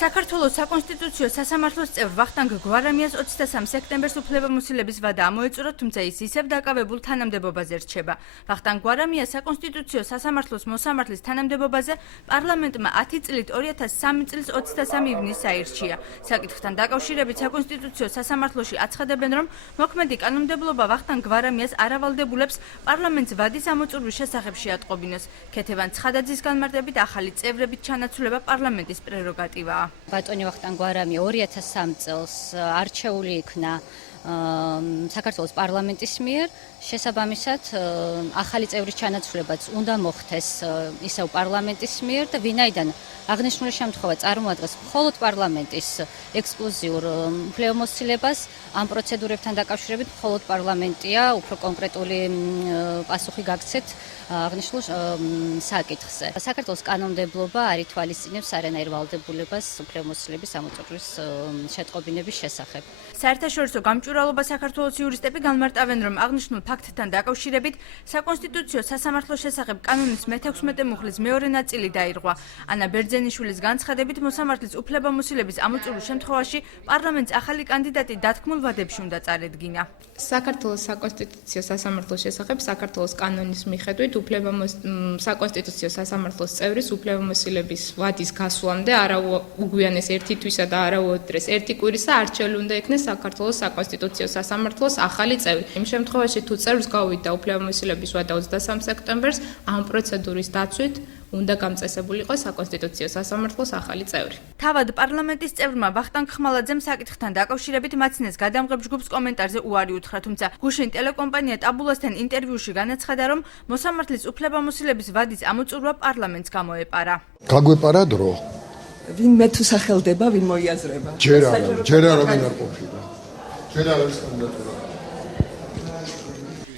საქართველოს საკონსტიტუციო სასამართლოს წევრ ვახტანგ გვარამიას 23 სექტემბერს უფლებამოსილების ვადა ამოეწურა, თუმცა ის ისევ დაკავებულ თანამდებობაზე რჩება. ვახტანგ გვარამია საკონსტიტუციო სასამართლოს მოსამართლის თანამდებობაზე პარლამენტმა 10 წლით 2003 წლის 23 ივნისს აირჩია. საკითხთან დაკავშირებით საკონსტიტუციო სასამართლოში აცხადებენ, რომ მოქმედი კანონმდებლობა ვახტანგ გვარამიას არავალდებულებს პარლამენტს ვადის ამოწურვის შესახებ შეატყობინოს. ქეთევან ცხადაძის განმარტებით ახალი წევრებით ჩანაცვლება პარლამენტის პრეროგატივაა. ბატონი ვახტანგ გვარამია 2003 წელს არჩეული იქნა საქართველოს პარლამენტის მიერ, შესაბამისად ახალი წევრის ჩანაცვლებაც უნდა მოხდეს ისევ პარლამენტის მიერ და ვინაიდან აღნიშნული შემთხვევა წარმოადგენს მხოლოდ პარლამენტის ექსკლუზიურ უფლებამოსილებას, ამ პროცედურებთან დაკავშირებით მხოლოდ პარლამენტია უფრო კონკრეტული პასუხი გაქცეთ აღნიშნულ საკითხზე. საქართველოს კანონმდებლობა არ ითვალისწინებს არანაირ ვალდებულებას უფლებამოსილების ამოწურვის შეტყობინების შესახებ. საერთაშორისო გამჭვირვალობა საქართველოს იურისტები განმარტავენ, რომ აღნიშნულ ფაქტთან დაკავშირებით საკონსტიტუციო სასამართლოს შესახებ კანონის მე-16 მუხლის მეორე ნაწილი დაირღვა. ანა ბერძენიშვილის განცხადებით, მოსამართლის უფლებამოსილების ამოწურვის შემთხვევაში პარლამენტს ახალი კანდიდატი დათქმულ ვადებში უნდა წარედგინა. საქართველოს საკონსტიტუციო სასამართლოს შესახებ საქართველოს კანონის მიხედვით საკონსტიტუციო სასამართლოს წევრის უფლებამოსილების ვადის გასვლამდე არა უგვიანეს ერთი თვისა და არა უადრეს ერთი კვირისა არჩეული უნდა იქნეს საქართველოს საკონსტიტუციო სასამართლოს ახალი წევრი. იმ შემთხვევაში თუ წევრს გავიდა უფლებამოსილების ვადა 23 სექტემბერს, ამ პროცედურის დაცვით უნდა გამწესებულიყო საკონსტიტუციო სასამართლოს ახალი წევრი. თავად პარლამენტის წევრმა ვახტანგ ხმალაძემ საკითხთან დაკავშირებით მაცინეს გადამღებ ჯგუფს კომენტარზე უარი უთხრა, თუმცა გუშინ ტელეკომპანია ტაბულასთან ინტერვიუში განაცხადა, რომ მოსამართლის უფლებამოსილების ვადის ამოწურვა პარლამენტს გამოეპარა. გაგვეპარა დრო. ვინმე თუ სახელდება, ვინ მოიაზრება? ჯერ არა ვინ არ ყოფილა. ჯერ არ არის კანდიდატურა.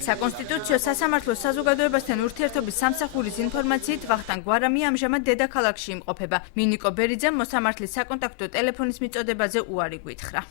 საკონსტიტუციო სასამართლოს საზოგადოებასთან ურთიერთობის სამსახურის ინფორმაციით ვახტანგ გვარამია ამჟამად დედაქალაქში იმყოფება. მინიკო ბერიძემ მოსამართლის საკონტაქტო ტელეფონის მიწოდებაზე უარი გვითხრა.